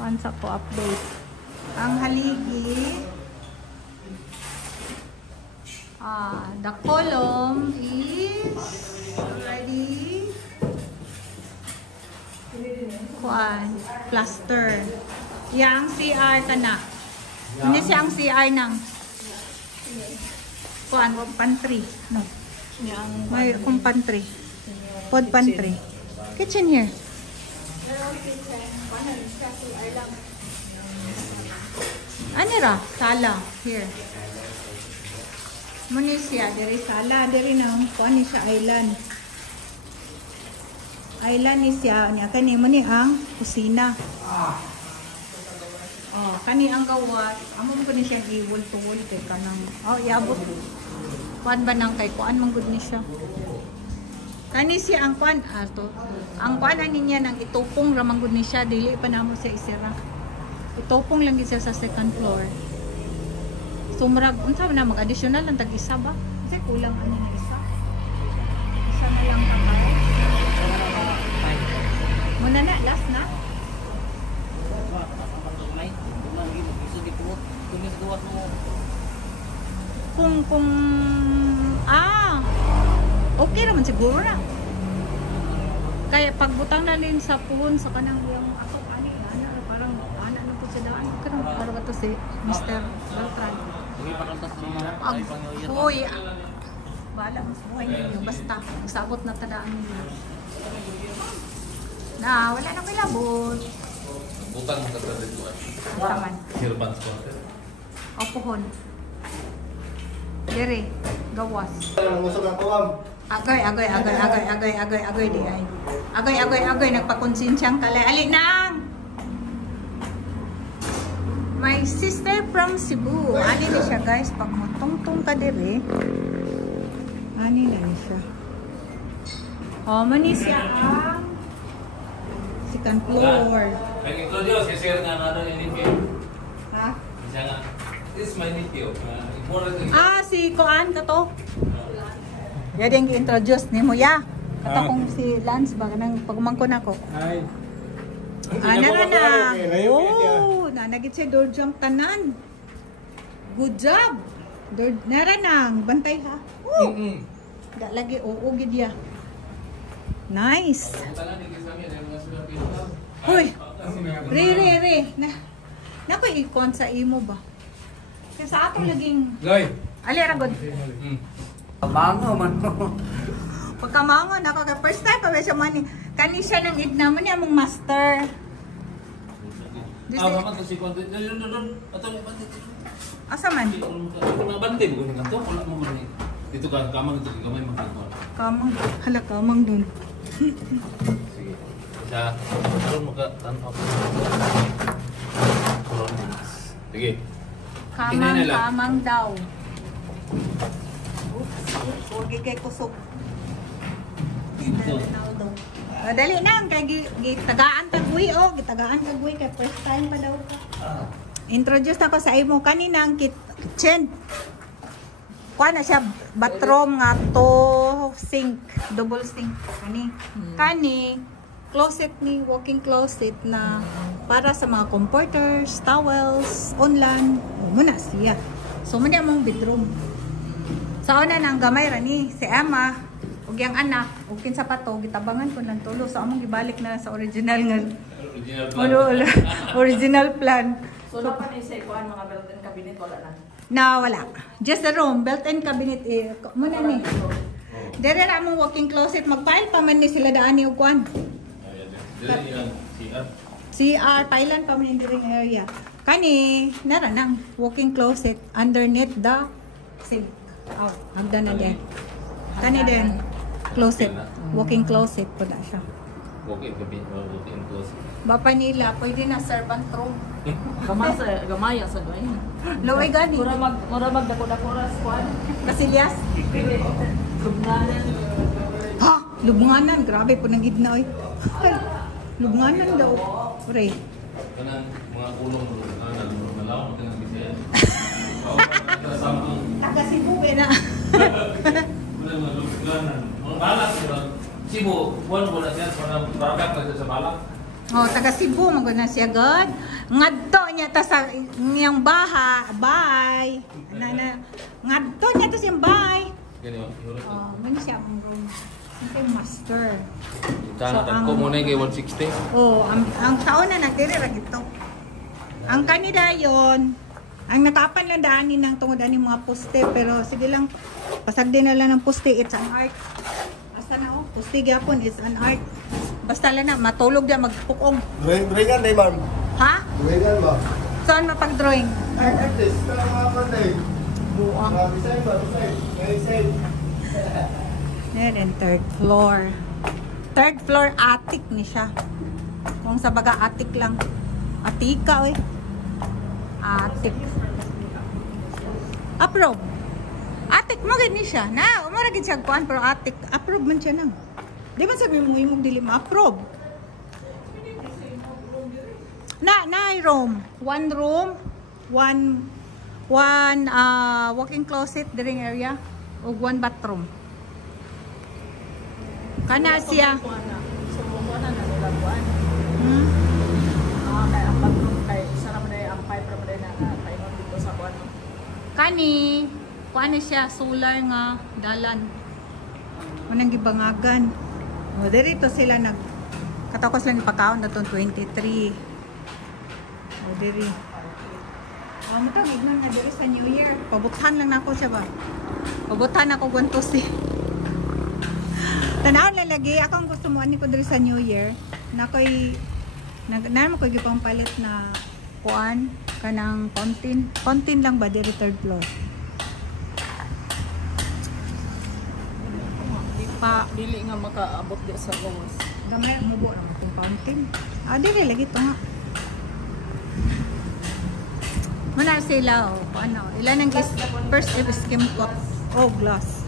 Once ako update. Ang haligi, the column is already plaster. Yang CR ka na. Hindi siyang CR ng pantry. No. May kung pantry. Pod pantry. Kitchen here. Ano ra? Sala. Here. Muna siya. Dari sala. Dari na. Kuan ni siya island. Island ni siya. Kani mo ni ang kusina. Oh, kani ang gawat. Amo mo ni siya iwol-tuwol kay kanang. Oh, iabot. Kuan ba nang kay kuan man gud ni siya. Kani siya ang kuan ato. Ang kuanan niya nang itupong ra man gud ni siya, dili pa namo siya isira. Itupong lang gid siya sa second floor. Sumrag unsa na mag-additional lang tag isa ba? Kasi kulang ano na isa. Isa na lang kapay. Muna na last na. Kung okay naman siguro na. Kaya pagbutang na din sa puhon sa kanang yung ako parang ana na po sa daan. Karang para to si Mr. Beltran. Hoy. Bala mas buhay ninyo basta magsabot na tadaan ninyo. Na wala na may labot. Butang mo sa dito. Taman. Silvan sponsor. O puhon. Dere, gawas. Agoy di ay. Agoy, nagpakonsensyang kalay. Ali nang! My sister from Cebu. Ani na siya guys, pag matungtong ka dere. Ani na siya. O, mani siya ang second floor. Nag-introduce, kasi nga na doon yung NPO. Ha? Siya nga, this is my NPO. Si Koan ka to? Ya din gi-introduce ni mo ya. Kato kong si Lance ba kanang pagumangkon ako. Ay. Na. Oh, nanagit siya door jump tanan. Good job. Door nara nang bantay ha. Da lagi oo gid ya. Nice. Hoy. Re. Nako ikon sa imo ba? Kasi sa atong laging Loy. ali ra god. Mango man. Pagkamango na ako, first time pa ba siya man kani siya ng id naman niya mong master. Maman to si Konti. Doon. Atong bandit. Asa man? Mga bandit ko ni kanto, wala mo man. Dito ka kamang ito, gamay magkanto. Kamang dun. Sige. Isa, karon mo ka tan-off. Sige. Kamang daw. Huwag kay kusog. Dali na, kay gitagaan kagwi gitagaan kagwi kay first time pa daw ka. Introduce na ko sa imo kanina ang kitchen. Kuha na siya bathroom nga to sink, double sink kani closet ni walking closet na para sa mga comforters, towels, online. Muna siya. So muna mong bedroom. Sa una nang gamay ra ni si Emma ug yang anak ug kinsa pa to gitabangan ko nang tulo sa among gibalik na sa original original plan. So pa ni say kuan mga built-in cabinet wala na. Wala. Just the room, built-in cabinet muna ni. Dere ra among walking closet magpail pa man ni sila daan ni ug kuan. CR Thailand pa man diring area. Kani nara nang walking closet underneath the sink. Hagdan na din. Kani din. Closet. Walking closet po na siya. Walking closet. Bapa nila, pwede na servant room. Gamaya sa doy. Laway gani. Mura magdako-dako ra squad. Kasilyas. Lubnganan. Ha! Lubnganan. Grabe po nang gidna oy. Lubnganan daw. Pre. Kanang mga ulong nalaw mo kanang bisaya. Taga Cebu na. Wala mga lubnganan. Mga balak sila. Cebu, buwan siya para barangay sa balak. Oh, taga Cebu man gud na siya god. Ngadto niya ta sa iyang bahay. Ngadto niya ta sa iyang bahay. Ganyan, siguro. Oh, man siya ang room. Siyempre master. Tangan ko muna kay 160. Oh, ang taon na nagdiri ra gito. Ang kanida yon, ang nakapan lang daanin ng tungod ani mga poste, pero sige lang pasag din na lang ng poste, it's an art. Asa na oh, poste gyapon is an art. Basta lang na matulog dia magpukong. Drawing-drawingan na ma'am. Ha? Drawingan ba? Saan mapag-drawing? Artist, kaya mga panday. Buang. Design ba? Design. Then third floor. Third floor attic ni siya. Kung sa baga attic lang. Atika eh. Attic. Approve. Attic mo gid ni siya. Na, umara gid siya kuan pero attic. Approve man siya nang. Di ba sabi mo imong dili ma-approve? Na room. One room, one walk-in closet diring area ug one bathroom. Kana siya. So, na nila buwan. Hmm? Kaya ang bathroom kay isa naman ay ang pipe naman ay nakaingon dito sa buwan. Kani, kuan siya solar nga dalan. Manang gibangagan. O dito sila katakos lang ipakaon na 23. O diri. Mo ta gignan nga diri sa New Year. Pabuthan lang nako siya ba. Pabuthan ako guantos eh. Tanaw lalagi ako ang gusto mo ani ko diri sa New Year. Nakoy mo ko gipang palit na kuan kanang fountain. Fountain lang ba diri third floor. Dili nga makaabot di sa walls. Gamay mubo na itong fountain. Dili lagi ito nga. Muna sila ilan ang first skim ko. Oh, glass.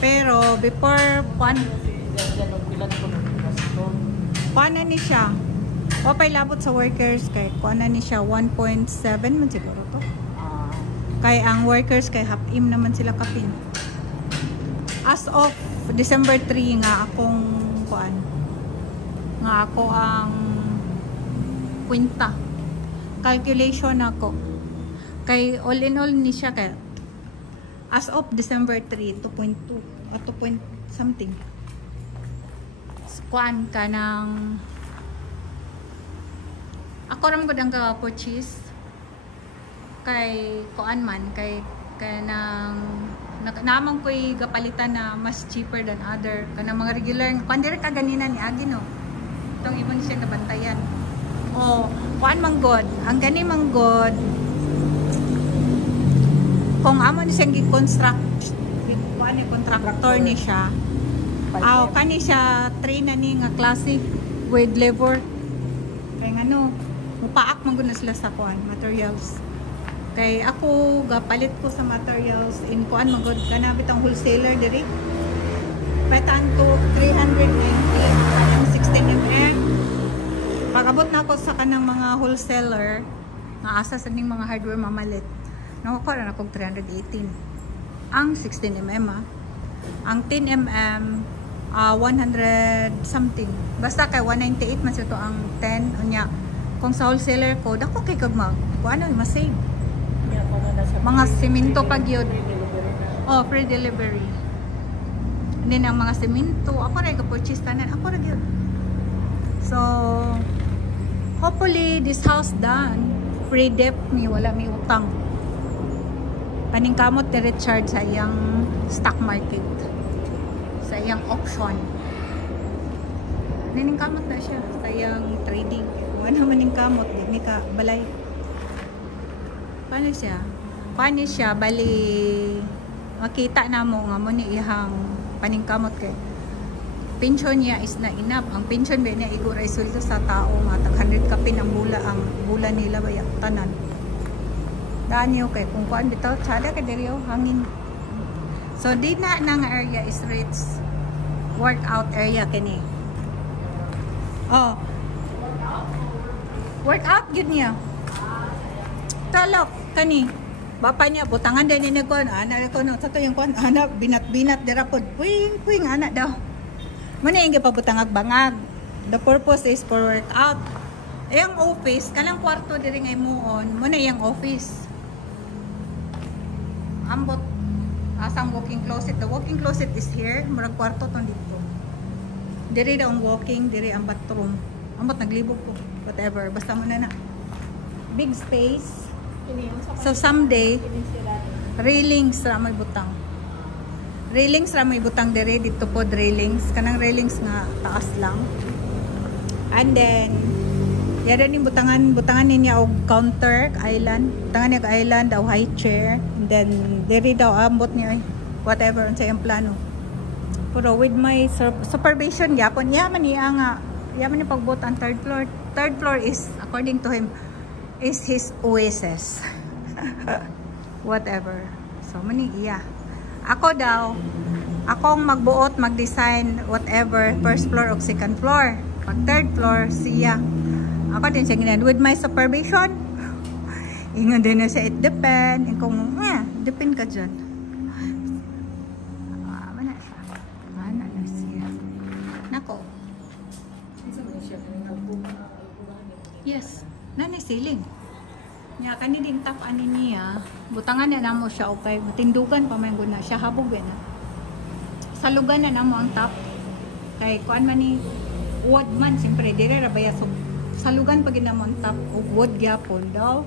Pero before paano ni siya? O pay labot sa workers kay kuan na ni siya 1.7 man siguro to. Kay ang workers kay half-im naman sila kapin. As of December 3 nga akong kuan. Nga ako ang kwenta. Calculation ako. Kay all in all ni siya kay as of December 3 2.2 o 2 point something. Kuan ka ng ako ram gud ang ka-purchase kay kuan man kay nang naman ko'y gapalitan na mas cheaper than other kanang mga regular kuan dire ka ganina ni agi no itong ibon siya nabantayan kuan man god ang gani man god kung amo ni siyang gi-construct kuan ni contractor ni siya kani siya train na ni nga klase with labor kay ngano mupaak man gud na sila sa kuan materials. Kay ako gapalit ko sa materials in kuan magod kana bitang wholesaler diri. Petan ko 390 ang 16 mm. Pag-abot na ako sa kanang mga wholesaler nga asa sa ning mga hardware mamalit. Nakuha na akong 318. Ang 16 mm Ang 10 mm 100 something. Basta kay 198 man sa to ang 10 unya. Kung sa wholesaler ko dako kay kag mag kuano ma-save. Mga semento pag yun. Free delivery. And then ang mga semento, ako rin ka-purchase tanan. Ako rin yun. So, hopefully, this house done. Free debt mi, wala mi utang. Paningkamot ni Richard sa iyang stock market. Sa iyang auction. Naningkamot na siya sa iyang trading. Wala maningkamot, di mi ka balay. Paano siya bali makita na mo nga mo ni ihang paningkamot kay pension niya is na enough. Ang pension ba niya igura isuldo sa tao nga tag 100 kapin ang bula nila bayak tanan. Danyo kay kung kuan bitaw tsada ka diri hangin. So di na nang area is rich workout area kini. Workout gid niya. Talok kani bapa niya butangan din ni kon ana ko no sato yung kon ana binat dira pod puing anak daw mo na ingi pabutangag bangag The purpose is for workout. Yung office, kanang kwarto diri nga imuon, mo na yung office. Ambot asang walking closet. The walking closet is here, murag kwarto tong dito. Diri daw ang walking, diri ang bathroom. Ambot naglibog ko, whatever, basta mo na. Big space. So someday, railings ra may butang. Railings ra may butang diri dito pod railings. Kanang railings nga taas lang. And then yara ning butangan niya og counter island. Butangan niya og island daw high chair. And then diri daw ambot niya whatever unsa yung plano. Pero with my supervision yapon yaman niya nga yaman ni pagbot ang third floor. Third floor is according to him is his oasis. Whatever. So mani iya. Ako daw, akong magbuot, mag-design, whatever, first floor o second floor. Pag third floor, siya. Ako din siya ginagawa. With my supervision, ingon din na siya, it depend. Kung, depend ka dyan. Mana siya. Mana na siya. Nako. Yes. Nani ceiling. Nya kani ding tap ani niya, butangan na namo siya okay, matindugan pa man gud na siya habog na. Salugan na namo ang tap. Kay kuan man ni wood man siyempre dire ra baya so salugan pag namo ang tap ug wood gyapon daw.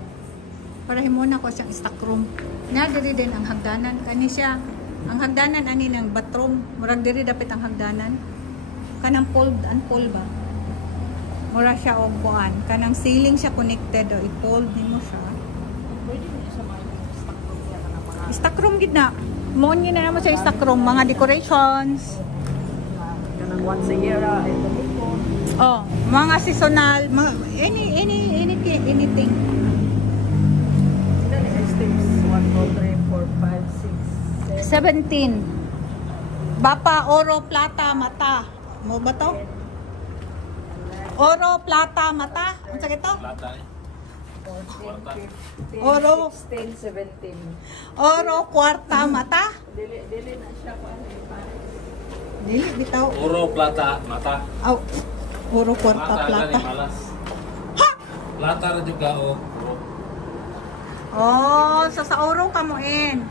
Para himuna ko siyang stock room. Nya diri din ang hagdanan kani siya. Ang hagdanan ani ng bathroom, murag diri dapit ang hagdanan. Kanang fold ba? Mura siya og buan. Kanang ceiling siya connected o i-fold nimo siya. Pwede mo siya stock room niya ka na mga Stock room gid na. Moon yun na naman sa stock room, mga decorations. kanang once a year ito po. Oh, mga seasonal, mga anything. Ilan is steps? 1, 2, 3, 4, 5, 6, 7. 17. Bapa, oro, plata, mata. Mo ba to? Oro, plata, mata. Ano sa ito? Lata eh. 14, 15, Oro. 16, 17. Oro, kwarta, mata. Dili na siya pa Dili, bitaw. Oro, plata, mata. Aw, oro, kwarta, Mata plata. gani malas. Ha! Plata ra juga o. Oro. Oh, so sa oro ka mo in.